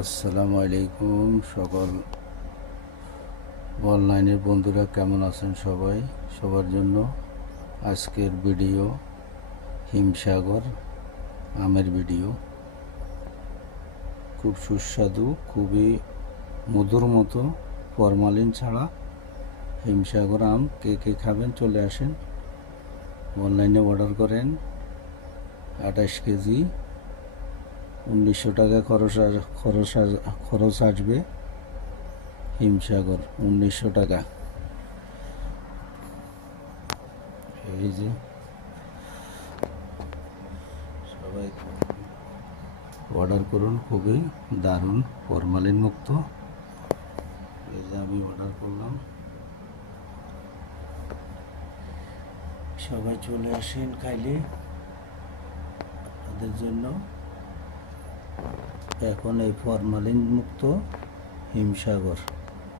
আসসালামু আলাইকুম। সকল অনলাইনের বন্ধুরা কেমন আছেন? সবার জন্য আজকের ভিডিও হিমসাগর আমের ভিডিও। খুব সুস্বাদু, খুবই মধুর মতো, ফরমালিন ছাড়া হিমসাগর আম। কে কে খাবেন চলে আসেন, অনলাইনে অর্ডার করেন। 28 কেজি 1900 টাকা খরচ আসবে। হিমসাগর 1900 টাকা। এই যে সবাই অর্ডার করুন, খুবই দারুণ, ফরমালিন মুক্ত। এই যে আমি অর্ডার করলাম, সবাই চলে আসেন খাইলে আপনাদের জন্য। এখন এই ফরমালিন মুক্ত হিমসাগর।